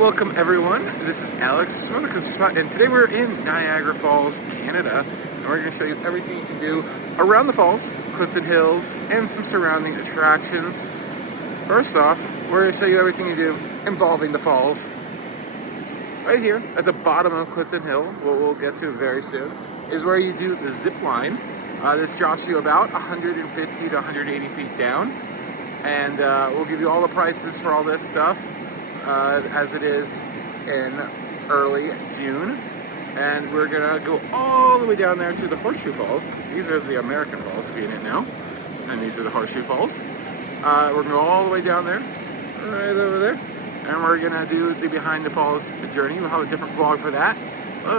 Welcome everyone, this is Alex from the Coaster Spot, and today we're in Niagara Falls, Canada, and we're going to show you everything you can do around the falls, Clifton Hills, and some surrounding attractions. First off, we're going to show you everything you do involving the falls. Right here, at the bottom of Clifton Hill, what we'll get to very soon, is where you do the zip line. This drops you about 150 to 180 feet down, and we'll give you all the prices for all this stuff. As it is in early June, and we're gonna go all the way down there to the Horseshoe Falls. These are the American Falls, if you didn't know, and these are the Horseshoe Falls. We're gonna go all the way down there, right over there, and we're gonna do the Behind the Falls journey. We'll have a different vlog for that,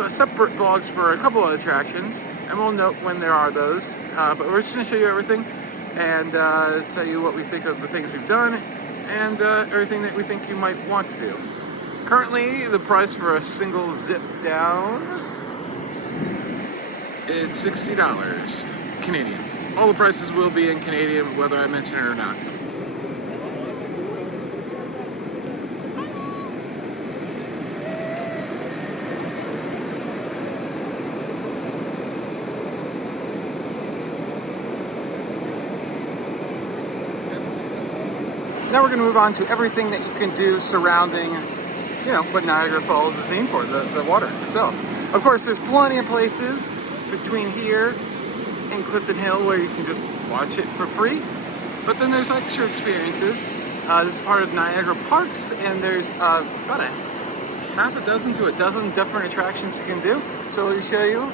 separate vlogs for a couple of attractions, and we'll note when there are those. But we're just gonna show you everything and tell you what we think of the things we've done and everything that we think you might want to do. Currently, the price for a single zip down is $60 Canadian. All the prices will be in Canadian, whether I mention it or not. Now we're going to move on to everything that you can do surrounding, what Niagara Falls is named for, the water itself. Of course, there's plenty of places between here and Clifton Hill where you can just watch it for free. But then there's extra experiences. This is part of Niagara Parks, and there's about a half a dozen to a dozen different attractions you can do. So we'll show you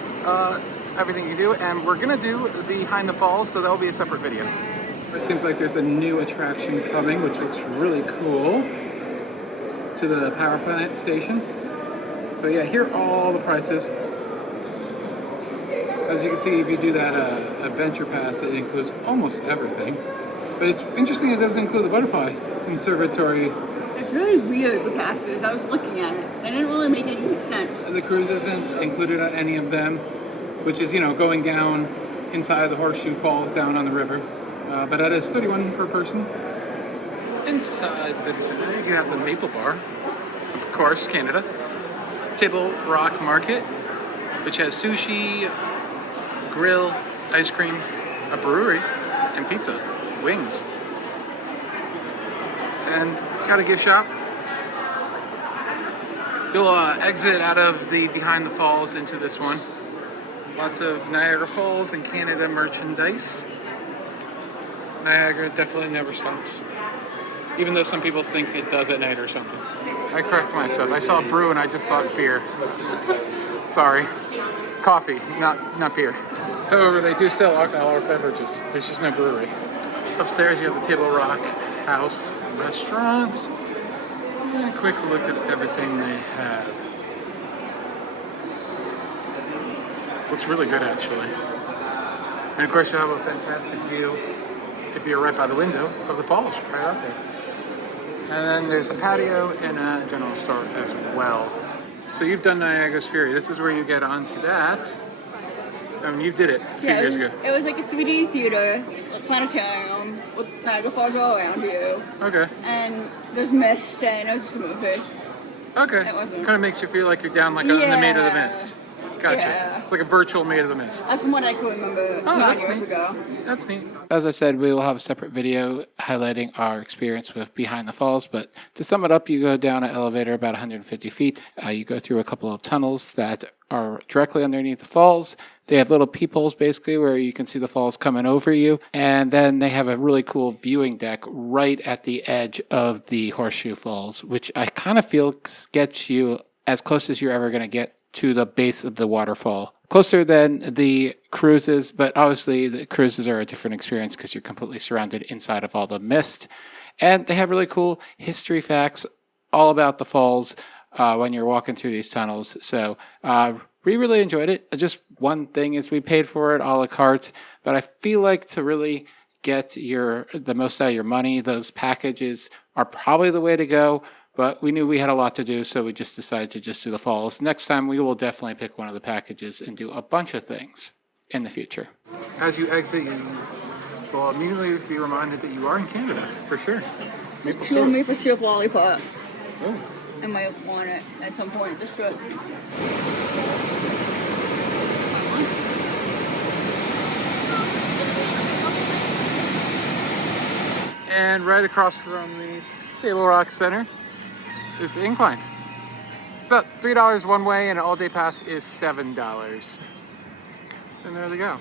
everything you can do, and we're going to do Behind the Falls, so that'll be a separate video. It seems like there's a new attraction coming, which looks really cool, to the power plant station. So yeah, here are all the prices. As you can see, if you do that adventure pass, it includes almost everything. But it's interesting it doesn't include the butterfly conservatory. It's really weird, the passes. I was looking at it. It didn't really make any sense. The cruise isn't included on any of them, which is, going down inside the Horseshoe Falls down on the river. But that is $31 per person. Inside the center, you have the Maple Bar, of course, Canada. Table Rock Market, which has sushi, grill, ice cream, a brewery, and pizza, wings. And got a gift shop. You'll exit out of the Behind the Falls into this one. Lots of Niagara Falls and Canada merchandise. Niagara definitely never stops. Even though some people think it does at night or something. I correct myself. I saw brew and I just thought beer. Sorry. Coffee, not beer. However, they do sell alcoholic beverages. There's just no brewery. Upstairs you have the Table Rock House restaurant. And a quick look at everything they have. Looks really good actually. And of course you have a fantastic view if you're right by the window of the falls, right out there. And then there's a patio and a general store as well. So you've done Niagara's Fury. This is where you get onto that. I mean, you did it a few years ago. It was like a 3D theater, a planetarium with Niagara Falls all around you. Okay. And there's mist, and it was just a movie. Okay. Kind of makes you feel like you're down like in the Maid of the Mist. Gotcha. Yeah. It's like a virtual Maid of the Mist. That's from what I can remember 9 years ago. That's neat. As I said, we will have a separate video highlighting our experience with Behind the Falls, but to sum it up, you go down an elevator about 150 feet. You go through a couple of tunnels that are directly underneath the falls. They have little peepholes basically where you can see the falls coming over you, and then they have a really cool viewing deck right at the edge of the Horseshoe Falls, which I kind of feel gets you as close as you're ever going to get to the base of the waterfall. Closer than the cruises, but obviously the cruises are a different experience because you're completely surrounded inside of all the mist. And they have really cool history facts all about the falls when you're walking through these tunnels. So we really enjoyed it. Just one thing is we paid for it a la carte, but I feel like to really get the most out of your money, those packages are probably the way to go. But we knew we had a lot to do, so we just decided to just do the falls. Next time, we will definitely pick one of the packages and do a bunch of things in the future. As you exit, you will immediately be reminded that you are in Canada, for sure. Maple syrup lollipop. Oh, I might want it at some point this trip. And right across from the Table Rock Center is the incline. It's about $3 one way, and an all-day pass is $7. And there they go.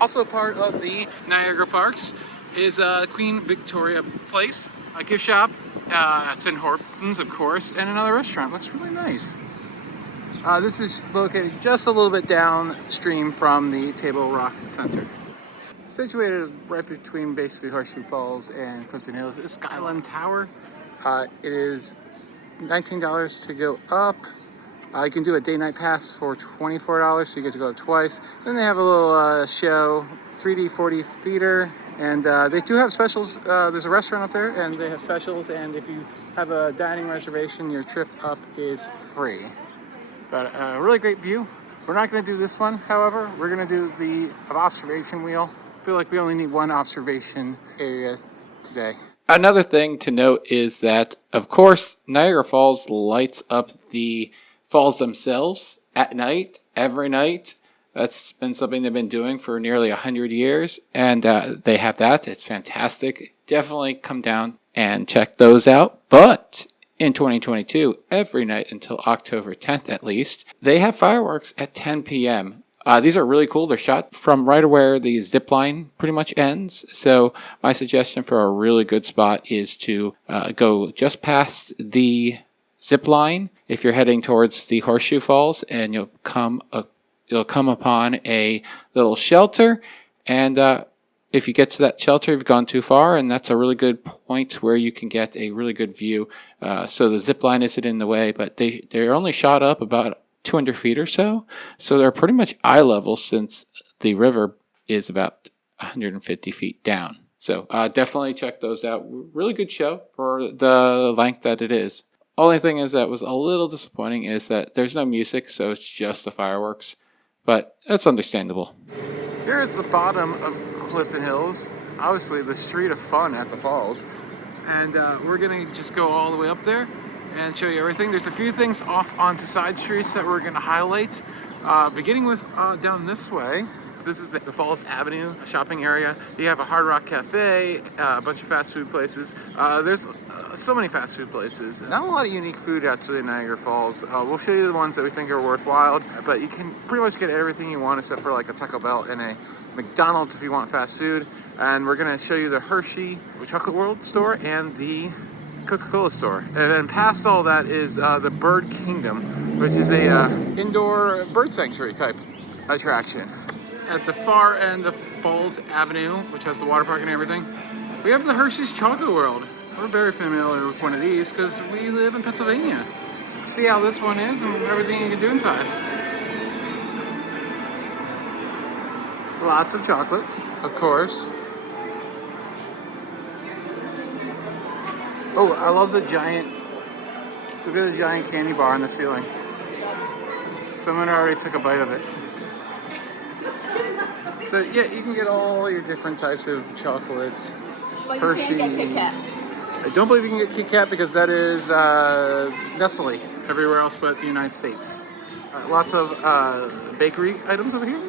Also part of the Niagara Parks is Queen Victoria Place, a gift shop, Tim Hortons, of course, and another restaurant. Looks really nice. This is located just a little bit downstream from the Table Rock Center. Situated right between basically Horseshoe Falls and Clifton Hills is Skyline Tower. It is $19 to go up. You can do a day-night pass for $24, so you get to go up twice. Then they have a little show, 3D, 4D theater, and they do have specials. There's a restaurant up there, and they have specials, and if you have a dining reservation, your trip up is free. But a really great view. We're not going to do this one, however. We're going to do the observation wheel. I feel like we only need one observation area today. Another thing to note is that, of course, Niagara Falls lights up the falls themselves at night, every night. That's been something they've been doing for nearly 100 years, and they have that. It's fantastic. Definitely come down and check those out. But in 2022, every night until October 10th at least, they have fireworks at 10 p.m. These are really cool. They're shot from right where the zip line pretty much ends. So my suggestion for a really good spot is to go just past the zip line if you're heading towards the Horseshoe Falls, and you'll come upon a little shelter. And if you get to that shelter, you've gone too far, and that's a really good point where you can get a really good view. So the zip line isn't in the way, but they're only shot up about 200 feet or so. So they're pretty much eye level, since the river is about 150 feet down. So definitely check those out. Really good show for the length that it is. Only thing is that was a little disappointing is that there's no music, so it's just the fireworks. But that's understandable. Here at the bottom of Clifton Hills, obviously the street of fun at the falls. And we're going to just go all the way up there and show you everything. There's a few things off onto side streets that we're going to highlight, beginning with down this way. So this is the Falls Avenue shopping area. You have a Hard Rock Cafe, a bunch of fast food places. There's so many fast food places. Not a lot of unique food actually in Niagara Falls. We'll show you the ones that we think are worthwhile, but you can pretty much get everything you want except for like a Taco Bell and a McDonald's if you want fast food. And we're going to show you the Hershey Chocolate World store and the Coca-Cola store. And then past all that is the Bird Kingdom, which is a indoor bird sanctuary type attraction. At the far end of Falls Avenue, which has the water park and everything, we have the Hershey's Chocolate World. We're very familiar with one of these because we live in Pennsylvania. See how this one is and everything you can do inside. Lots of chocolate, of course. Oh, I love the giant, look at the giant candy bar on the ceiling. Someone already took a bite of it. So yeah, you can get all your different types of chocolate. But Hershey's. you can't get Kit Kat. I don't believe you can get Kit Kat because that is Nestle everywhere else but the United States. Lots of bakery items over here.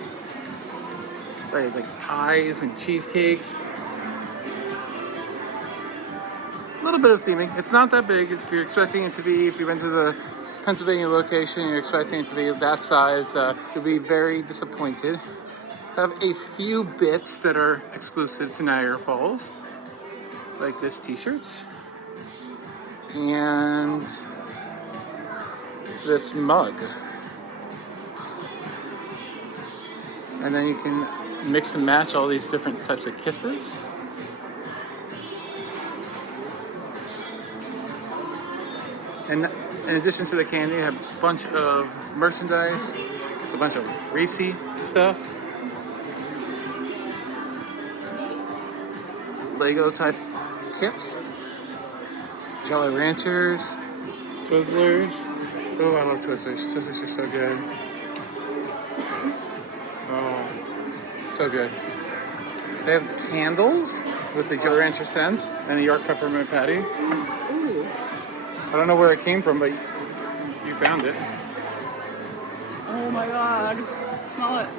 Right, like pies and cheesecakes. A little bit of theming. It's not that big. If you're expecting it to be, if you went to the Pennsylvania location and you're expecting it to be that size, you'll be very disappointed. Have a few bits that are exclusive to Niagara Falls, like this t-shirt and this mug. And then you can mix and match all these different types of kisses. And in addition to the candy, you have a bunch of merchandise, so a bunch of Reese stuff, Lego type kits, Jolly Ranchers, Twizzlers. Oh, I love Twizzlers. Twizzlers are so good. Oh, so good. They have candles. with the Joe Rancher scents and the York peppermint patty. Ooh. I don't know where it came from, but you found it. Oh my god. Smell it.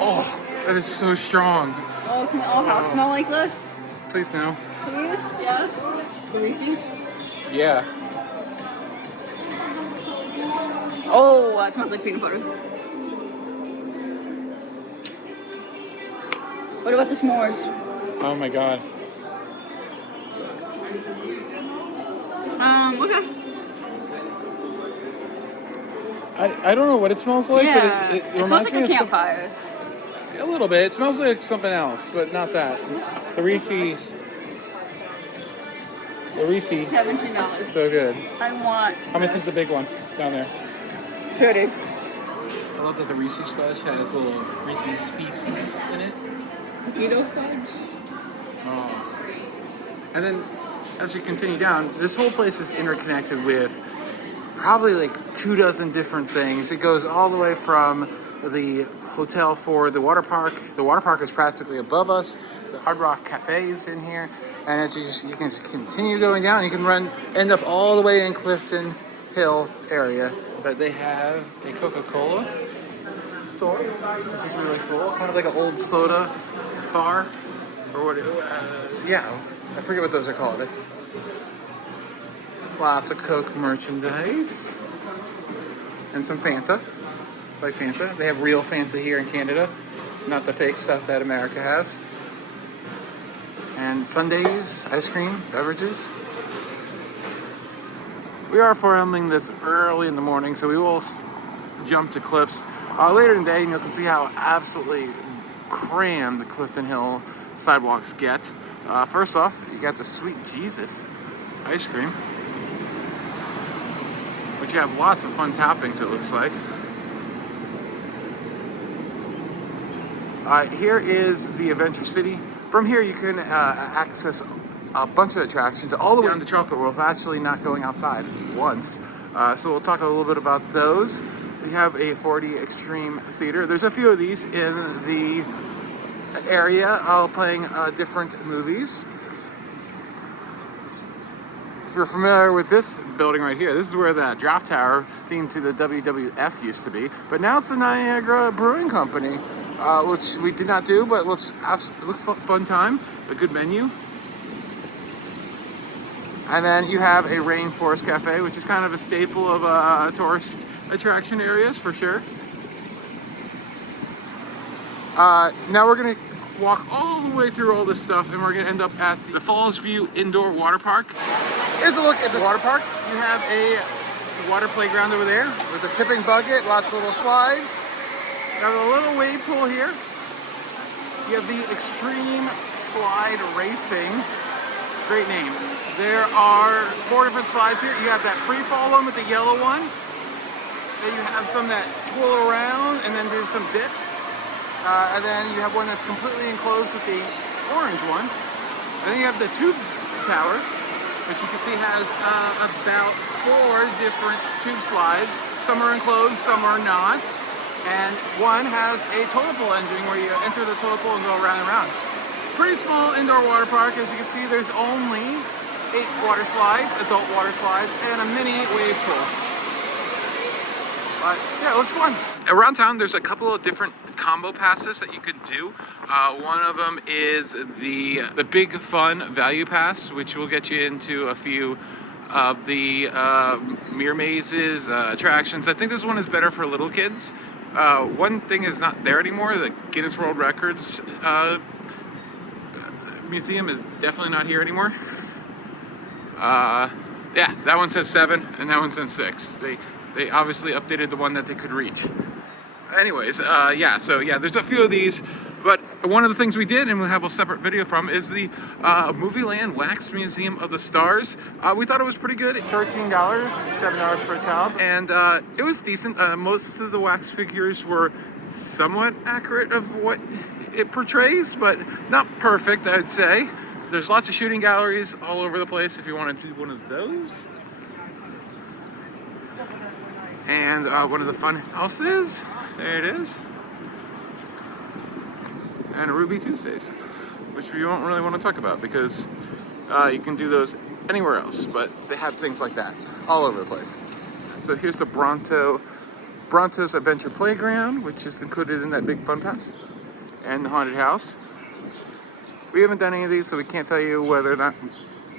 Oh, that is so strong. Oh, can all house smell like this? Please no. Please? Yes? The Reese's? Yeah. Oh, that smells like peanut butter. What about the s'mores? Oh my god. Okay. I don't know what it smells like, Yeah, but it it smells reminds like me a of campfire. a little bit. It smells like something else, but not that. The Reese's. The Reese's. $17. So good. I want. How much is the big one down there? 30. I love that the Reese's fudge has little Reese's pieces in it. Keto fudge. Oh. And then, as you continue down, this whole place is interconnected with probably like 24 different things. It goes all the way from the hotel for the water park. The water park is practically above us. The Hard Rock Cafe is in here. And as you can just continue going down, you can end up all the way in Clifton Hill area. But they have a Coca-Cola store, which is really cool. Kind of like an old soda bar, or what? Yeah, I forget what those are called. Lots of Coke merchandise and some Fanta, like Fanta. They have real Fanta here in Canada, not the fake stuff that America has. And sundaes, ice cream, beverages. We are filming this early in the morning, so we will jump to clips later in the day, and you can see how absolutely crammed the Clifton Hill sidewalks get. First off, you got the Sweet Jesus ice cream, which you have lots of fun toppings, it looks like. Here is the Adventure City. From here, you can access a bunch of attractions all the way down to Chocolate World, actually not going outside once. So we'll talk a little bit about those. We have a 4D Extreme Theater. There's a few of these in the area, all playing different movies. If you're familiar with this building right here, this is where the draft tower themed to the WWF used to be. But now it's the Niagara Brewing Company, which we did not do, but looks fun time, a good menu. And then you have a Rainforest Cafe, which is kind of a staple of tourist attraction areas for sure. Now we're gonna walk all the way through all this stuff, and we're gonna end up at the Falls View Indoor Water Park. Here's a look at the water park. You have a water playground over there with a tipping bucket, lots of little slides. You have a little wave pool here. You have the Extreme Slide Racing. Great name. There are 4 different slides here. You have that free fall one with the yellow one. Then you have some that twirl around and then do some dips. And then you have one that's completely enclosed with the orange one. And then you have the tube tower, which you can see has about 4 different tube slides. Some are enclosed, some are not. And one has a total pool ending where you enter the total pool and go around and around. Pretty small indoor water park. As you can see, there's only 8 water slides, adult water slides, and a mini wave pool. But yeah, it looks fun. Around town, there's a couple of different combo passes that you could do. One of them is the Big Fun Value Pass, which will get you into a few of the mirror mazes, attractions. I think this one is better for little kids. One thing is not there anymore. The Guinness World Records museum is definitely not here anymore. Yeah, that one says 7 and that one says 6. They obviously updated the one that they could reach. Anyways, yeah, so yeah, there's a few of these, but one of the things we did, and we'll have a separate video from, is the Movie Land Wax Museum of the Stars. We thought it was pretty good. $13, $7 for a child, and it was decent. Most of the wax figures were somewhat accurate of what it portrays, but not perfect, I'd say. There's lots of shooting galleries all over the place if you want to do one of those. And one of the fun houses, there it is. And Ruby Tuesdays. which we don't really want to talk about because you can do those anywhere else, but they have things like that all over the place. So here's the Bronto's Adventure Playground, which is included in that big fun pass, and the haunted house. We haven't done any of these, so we can't tell you whether or not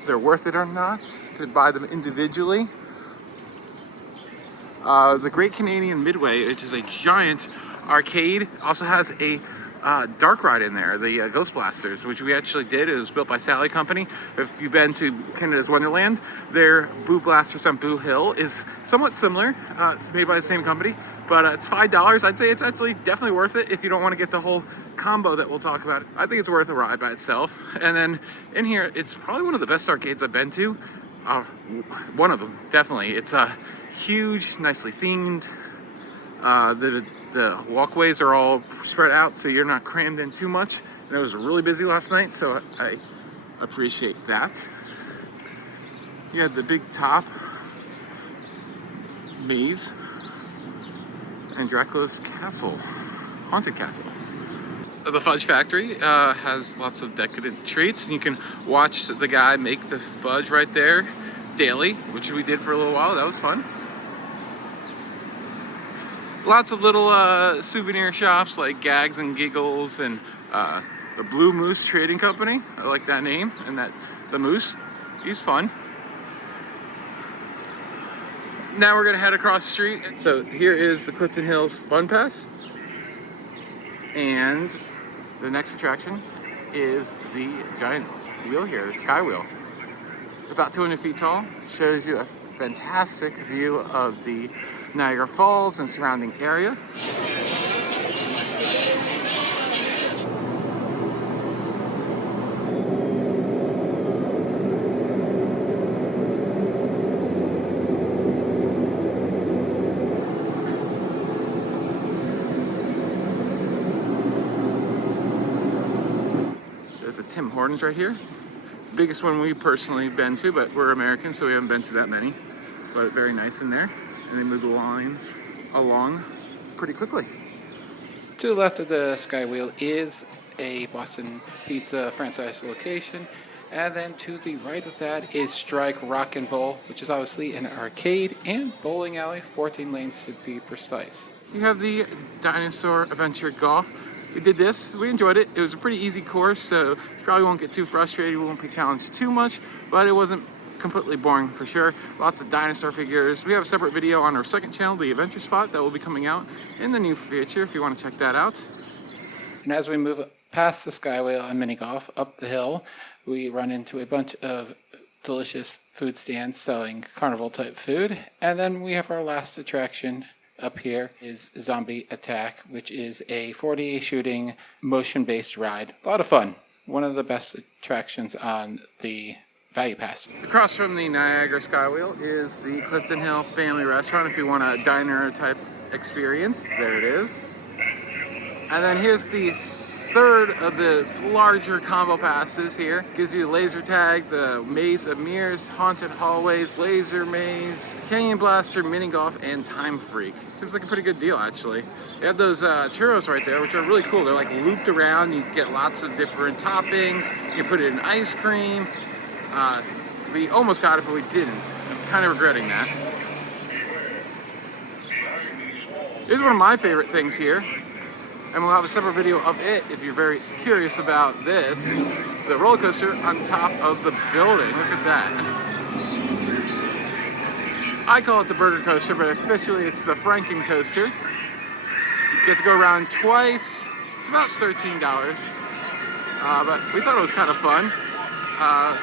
they're worth it or not to buy them individually. The Great Canadian Midway, which is a giant arcade, also has a dark ride in there, the Ghost Blasters, which we actually did. It was built by Sally Company. If you've been to Canada's Wonderland, their Boo Blasters on Boo Hill is somewhat similar. It's made by the same company, but it's $5. I'd say it's actually definitely worth it if you don't want to get the whole combo that we'll talk about. I think it's worth a ride by itself. And then in here, it's probably one of the best arcades I've been to. One of them, definitely. It's huge, nicely themed. The walkways are all spread out so you're not crammed in too much. And it was really busy last night, so I appreciate that. You had the big top maze and Dracula's castle, haunted castle. The Fudge Factory has lots of decadent treats, and you can watch the guy make the fudge right there daily, which we did for a little while. That was fun. Lots of little souvenir shops like Gags and Giggles, and the Blue Moose Trading Company. I like that name, and the moose, he's fun. Now we're gonna head across the street. So here is the Clifton Hills Fun Pass, and the next attraction is the giant wheel here, the Sky Wheel. About 200 feet tall, shows you a fantastic view of the Niagara Falls and surrounding area. There's a Tim Hortons right here. The biggest one we've personally been to, but we're Americans, so we haven't been to that many. But very nice in there. And they move the line along pretty quickly. To the left of the Sky Wheel is a Boston Pizza franchise location. And then to the right of that is Strike Rock and Bowl, which is obviously an arcade and bowling alley, 14 lanes to be precise. You have the Dinosaur Adventure Golf. We did this, we enjoyed it. It was a pretty easy course, so you probably won't get too frustrated, we won't be challenged too much, but it wasn't completely boring for sure. Lots of dinosaur figures. We have a separate video on our second channel, the Adventure Spot, that will be coming out in the near future if you want to check that out. And as we move past the Sky Wheel and mini golf up the hill, we run into a bunch of delicious food stands selling carnival type food. And then we have our last attraction up here is Zombie Attack, which is a 4D shooting motion-based ride. A lot of fun. One of the best attractions on the Value Pass. Across from the Niagara Sky Wheel is the Clifton Hill Family Restaurant if you want a diner type experience. There it is. And then here's the third of the larger combo passes here. Gives you laser tag, the Maze of Mirrors, Haunted Hallways, Laser Maze, Canyon Blaster, Mini Golf, and Time Freak. Seems like a pretty good deal, actually. They have those churros right there, which are really cool. They're like looped around. You get lots of different toppings. You can put it in ice cream. We almost got it, but we didn't. I'm kind of regretting that. This is one of my favorite things here. And we'll have a separate video of it if you're very curious about this. The roller coaster on top of the building. Look at that. I call it the Burger Coaster, but officially it's the Franken Coaster. You get to go around twice. It's about $13. But we thought it was kind of fun.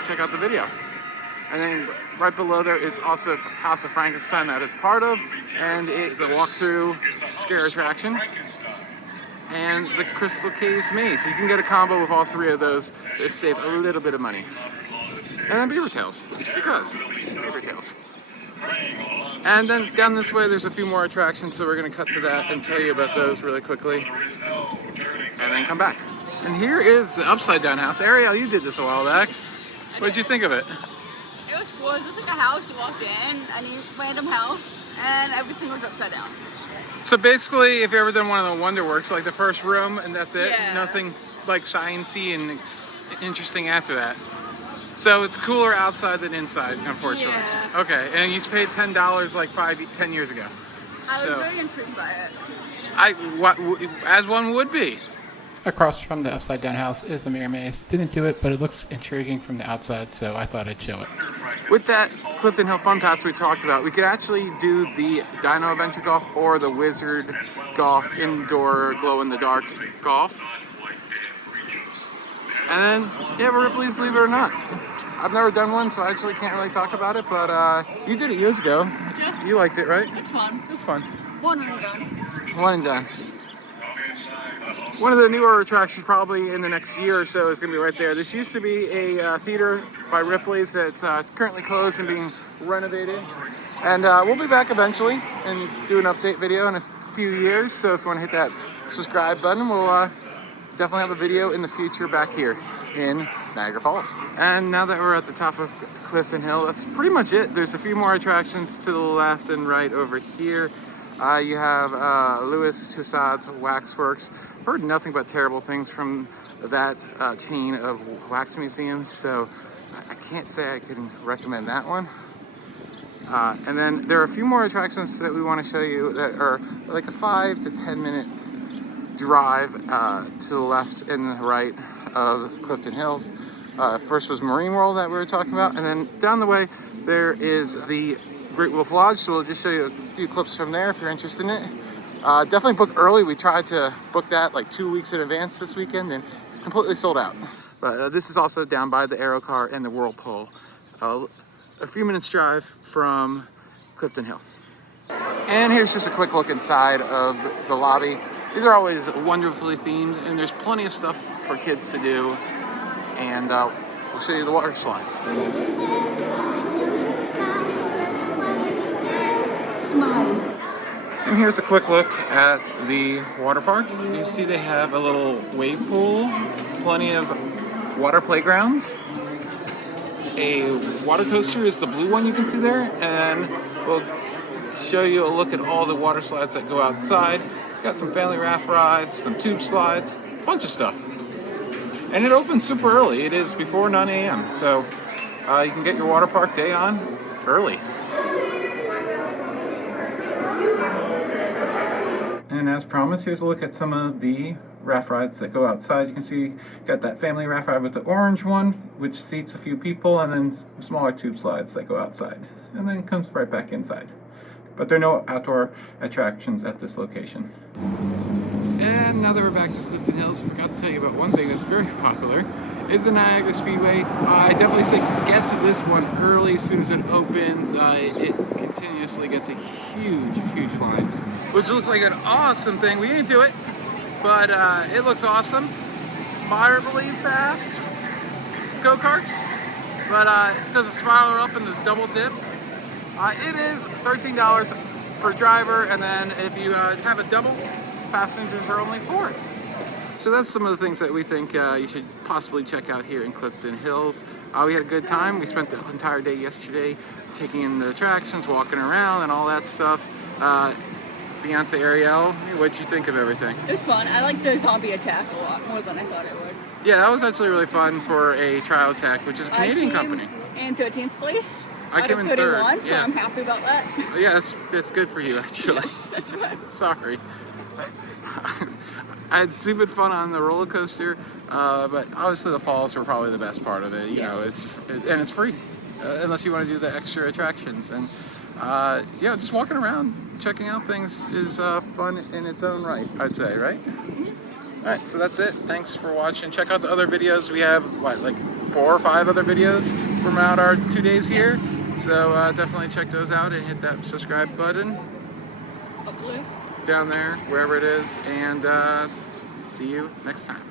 Check out the video. And then right below there is also House of Frankenstein that is part of, and it's a walkthrough scare attraction. And the Crystal Caves Maze. So you can get a combo with all three of those to save a little bit of money. And then Beaver Tails, because Beaver Tails. And then down this way there's a few more attractions, so we're going to cut to that and tell you about those really quickly. And then come back. And here is the Upside Down House. Ariel, you did this a while back. What did you think of it? It was cool. It was just like a house. You walked in, any random house, and everything was upside down. So basically, if you ever done one of the Wonderworks, like the first room and that's it, Yeah. nothing like sciencey and interesting after that. So it's cooler outside than inside, unfortunately. Yeah. Okay, and you paid $10 like 10 years ago. I was So very intrigued by it. as one would be. Across from the upside down house is a mirror maze. Didn't do it, but it looks intriguing from the outside, so I thought I'd show it. With that Clifton Hill Fun Pass we talked about, we could actually do the Dino Adventure Golf or the Wizard Golf indoor glow-in-the-dark golf. And then, yeah, Ripley's, believe it or not. I've never done one, so I actually can't really talk about it, but you did it years ago. Yeah. You liked it, right? It's fun. It's fun. One and done. One and done. One of the newer attractions probably in the next year or so is going to be right there. This used to be a theater by Ripley's that's currently closed and being renovated. And we'll be back eventually and do an update video in a few years. So if you want to hit that subscribe button, we'll definitely have a video in the future back here in Niagara Falls. And now that we're at the top of Clifton Hill, that's pretty much it. There's a few more attractions to the left and right over here. You have Louis Toussaint's Waxworks. I've heard nothing but terrible things from that chain of wax museums, so I can't say I can recommend that one. And then there are a few more attractions that we want to show you that are like a 5 to 10 minute drive to the left and the right of Clifton Hills. First was Marine World that we were talking about, and then down the way there is the Great Wolf Lodge, so we'll just show you a few clips from there if you're interested in it. Definitely book early. We tried to book that like 2 weeks in advance this weekend, and it's completely sold out. But this is also down by the Aero Car and the Whirlpool. A few minutes drive from Clifton Hill. And here's just a quick look inside of the lobby. These are always wonderfully themed, and there's plenty of stuff for kids to do. And we'll show you the water slides. And here's a quick look at the water park. You see they have a little wave pool, plenty of water playgrounds. A water coaster is the blue one you can see there, and we'll show you a look at all the water slides that go outside. Got some family raft rides, some tube slides, a bunch of stuff. And it opens super early. It is before 9 a.m. So you can get your water park day on early. And as promised, here's a look at some of the raft rides that go outside. You can see got that family raft ride with the orange one, which seats a few people, and then some smaller tube slides that go outside. And then comes right back inside. But there are no outdoor attractions at this location. And now that we're back to Clifton Hills, I forgot to tell you about one thing that's very popular. It's the Niagara Speedway. I definitely say get to this one early as soon as it opens. It continuously gets a huge line, which looks like an awesome thing. We didn't do it, but it looks awesome. Moderately fast go-karts, but it does a spiral up in this double dip. It is $13 per driver, and then if you have a double, passengers are only $4. So that's some of the things that we think you should possibly check out here in Clifton Hills. We had a good time. We spent the entire day yesterday taking in the attractions, walking around, and all that stuff. Fiance Ariel, what'd you think of everything? It was fun. I liked the zombie attack a lot more than I thought it would. Yeah, that was actually really fun for a Trial Tech, which is a Canadian company. In 13th place. I came in third. So I'm happy about that. Yeah, that's good for you actually. Yes, that's right. Sorry. I had stupid fun on the roller coaster, but obviously the falls were probably the best part of it. You know, it's free, unless you want to do the extra attractions. And yeah, just walking around, checking out things is fun in its own right, I'd say, right? Mm-hmm. All right, so that's it. Thanks for watching. Check out the other videos. We have like 4 or 5 other videos from out our 2 days here. So definitely check those out and hit that subscribe button. Hopefully. Down there, wherever it is, and see you next time.